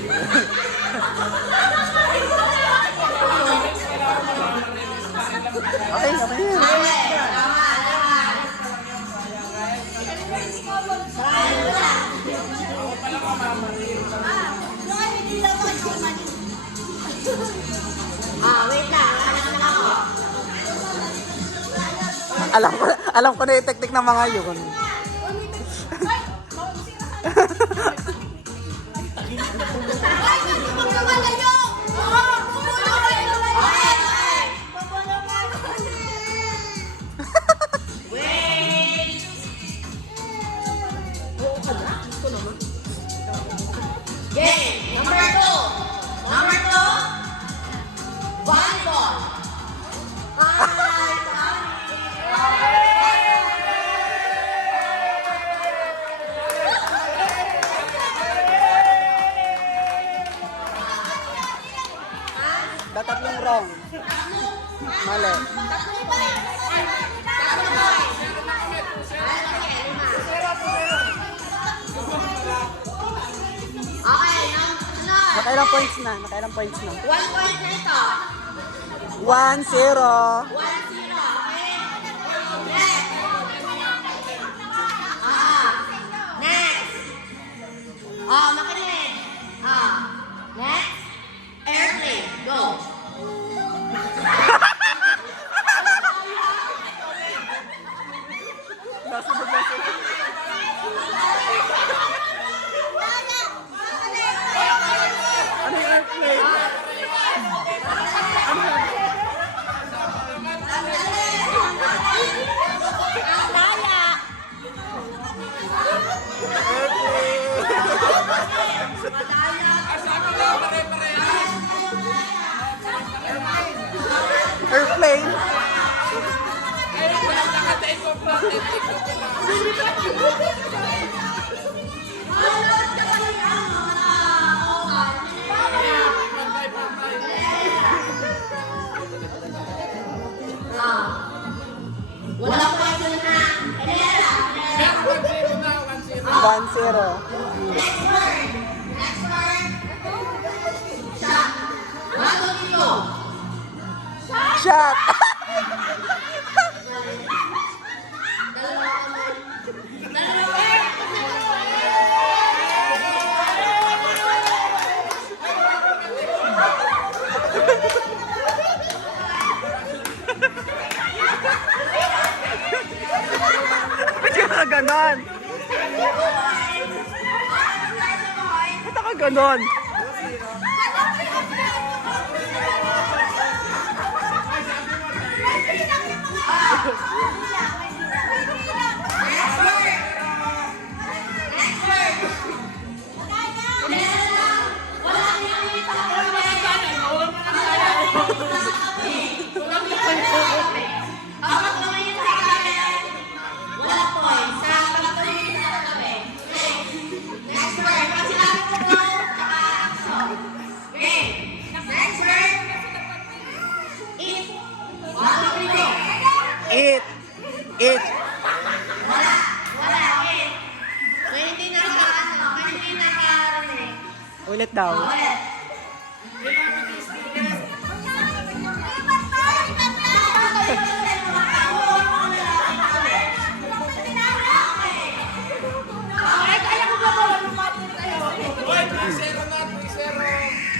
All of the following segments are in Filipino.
Okay, okay. Wait lang. Anak-anak ako. Alam ko na yung technique ng mga yun. Game number 2. Number 2. Volleyball. Tatlong wrong. Mali. Okay, Nakailang points na? Nakailang points na? 1 point na ito. 1-0. 1-0. Okay? Next. Next. Makinig. Next. Airplane. Go. Ano yung airplane? Airplane? Wala po ito na. 1-0. Next word. Next word. Shot. Bago dito. Shot! Dalawa kamay. Dalawa. Ba't ka ganon? Ba't ka ganon? Eat. Eat. Ulit daw.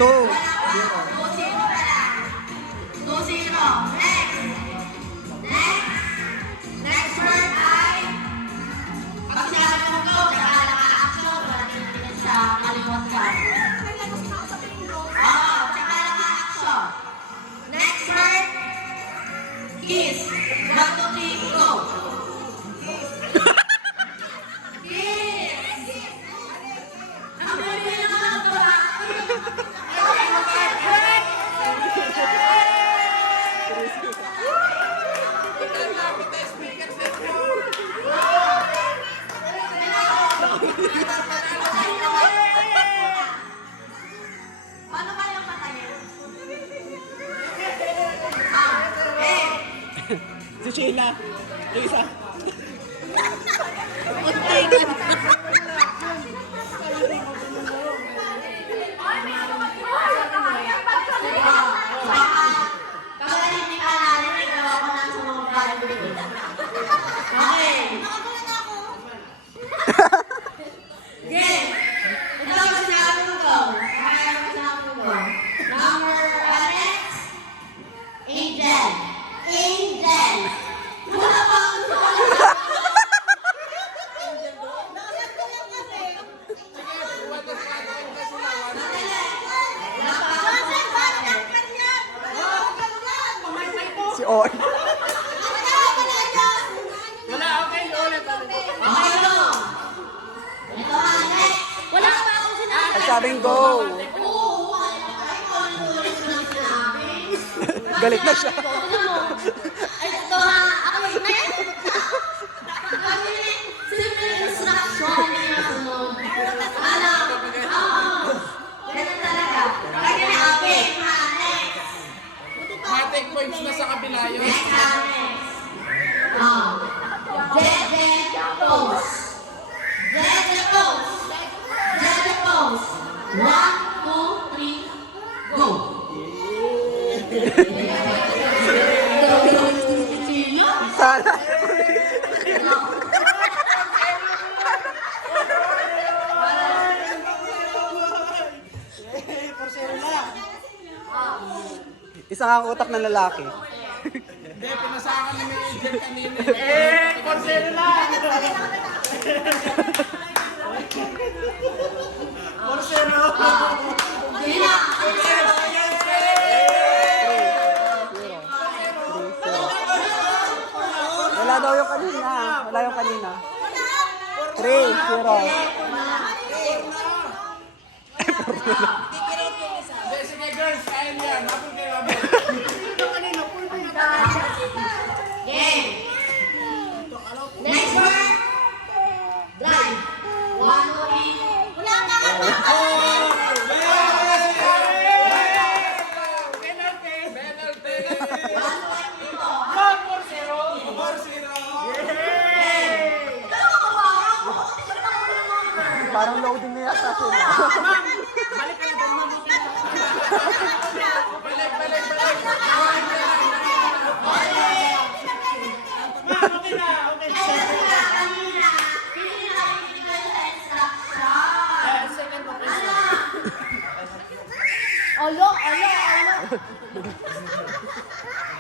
Two. 2-0. Next word ay pag sinabi mo go, tsaka naka-action, wala din sa kalimutan. Tsaka naka-action. Next word, kiss. 1, 2, 3, go. Kiss. Ang galing naman ito ba? Paano kayang patayin? Si Sheila. Yung isa. Si Oy. Wala, okay, ulit. Okay, go. Ito ha, next. Wala pa akong sinabi. Ang sabing go. Oo, ay, ulit-ulit ko lang sinabi. Galit na siya. Ay, ito ha. Ako mas na yan. Kasi, simple instruction niya sunod. Ano? Oo. Ganun talaga. Kasi okay, ha, next. Matek points na sa kabila yun. Next, ha, next. Jeje pose. Jeje pose. Jeje pose. 1, 2, 3, go. Sana. Isa nga ang utak ng lalaki. Hindi, pinasakan ni Major kanina. Konsero lang. Konsero. Sino? Wala daw yung kanina. Wala yung kanina. 3-0. Hindi, sige girls, kaya niyan. Hapon kayo, hapon. Game. Next word. Drive. 1, 2, 3. Wala na. Penalty. 4-0. Parang loading na yata sila. Olo.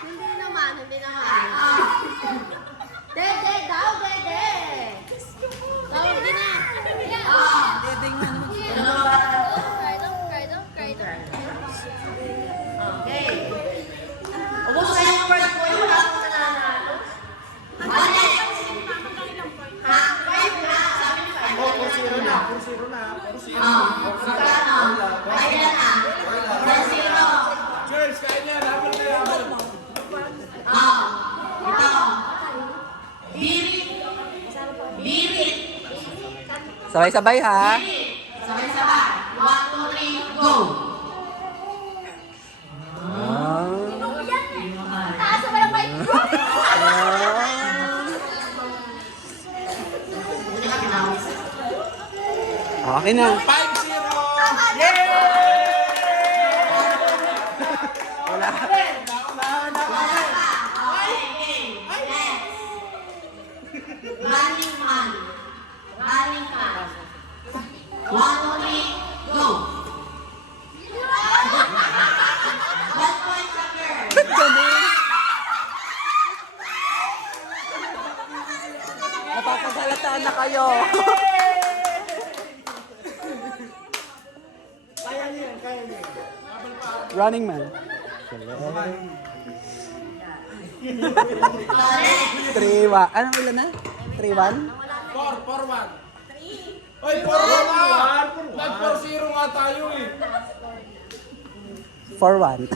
Hindi naman. Dede daw, dede. Tawag din eh. Okay. Ubus na yung word ko yung wala akong nananalo. Mali. Ha? 5 na. Sabi ni 5. 4-0 na. Magkano? Kaya na. 4-0. Girls, kaya niyan. Hapon kayo, hapon. Ito. Birit. Sabay-sabay ha. Sabay-sabay. 1, 2, 3, go. Taas naman ang mic. Okay na. 5-0. Wala. Running man. 1, 2, 3, go. 1 point sa girl. Napapagalataan na kayo. Running man. 3-1. Anong ilan na? 3-1? 4-1. Oy, 4-1. Nag-4-0 nga tayo eh. 4-1.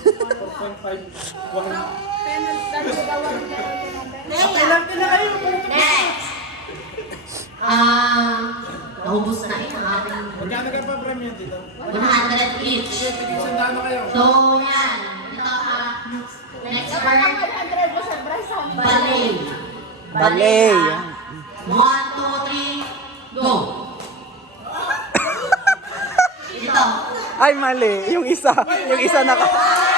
Next. Naubos na eh ang ating Magkano ka pa premium dito? 100 each. Tigil sandaan na kayo. So, yan. Ito next word. Ballet. Ballet. 1, 2, 3, go. Ito. Ay, mali. Yung isa. Yung isa nakataas.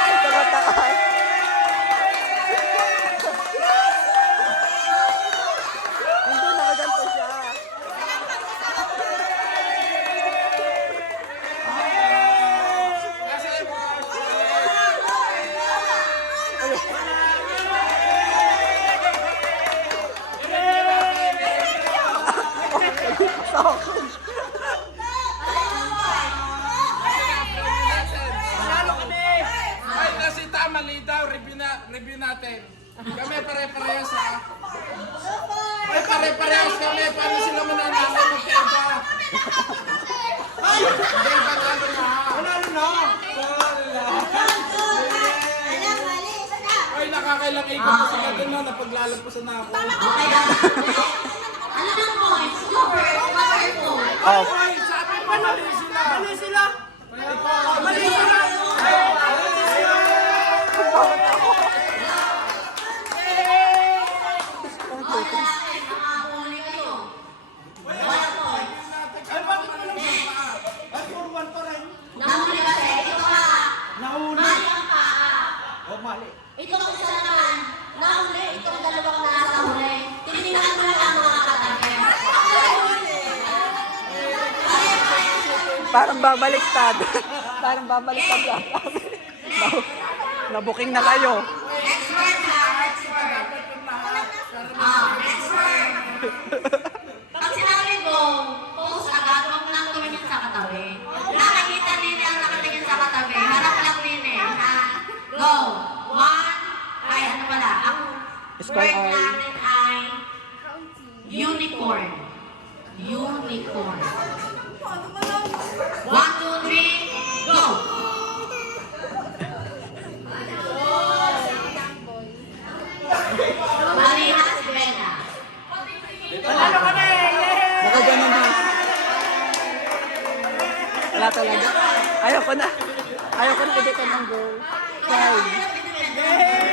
Hindi, nakaganto siya. ikot ko sila doon na napaglalagpasan na ako. Okay lang. Ano ng points? Super. Oh, Ay, sabi pa mali sila. Mali sila. Mali sila. Nakahuli kayo. Wala points. Ay, bakit mo lang sa Ay, 4-1 pa rin. Nahuli kasi. Ito ka. Nahuli. Mali ang paa. Oh, mali. Itong isa naman. Nahuli. Itong dalawang nasa huli. Tinignan mo lang ang mga katabi. parang babaliktad. Parang babaliktad lang. Nabuking na kayo. Next word ha. Next word. Next word. Pag sinabi ko, post agad, huwag mo lang tumingin sa katabi. Nakikita nini ang nakatingin sa katabi. Harap lang nini. Ha? Go. One. Ay, ano pala? Ang Spell word I. natin ay unicorn. Unicorn. 1, 2, 3, go! Mali na si Bella. Nakaganon na. Wala talaga. Ayoko na. Ayoko na ulitin ng goal. Five.